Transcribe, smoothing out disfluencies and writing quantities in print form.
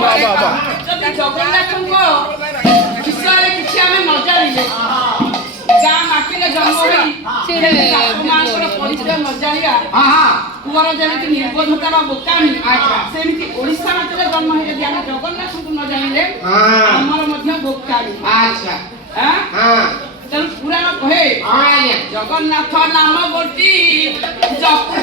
ଯଦି ଜଗନ୍ନାଥଙ୍କ ବିଷୟରେ କିଛି ଆମେ ନ ଜାଣିଲେ ଗାଁ ମାଟିରେ ଜନ୍ମ ହୋଇ ମାଙ୍କର ପରିଚୟ ନ ଜାଣିବା ପୁଅର ଯେମିତି ନିର୍ବୋଧତାର ବୋକାମି ସେମିତି ଓଡ଼ିଶା ମାଟିରେ ଜନ୍ମ ହୋଇ ଯଦି ଆମେ ଜଗନ୍ନାଥଙ୍କୁ ନ ଜାଣିଲେ ଆମର ମଧ୍ୟ ବୋକାମି। ତେଣୁ ପୁରାଣ କହେ ଜଗନ୍ନାଥ ନାମ ଗୋଟି ଜପୁ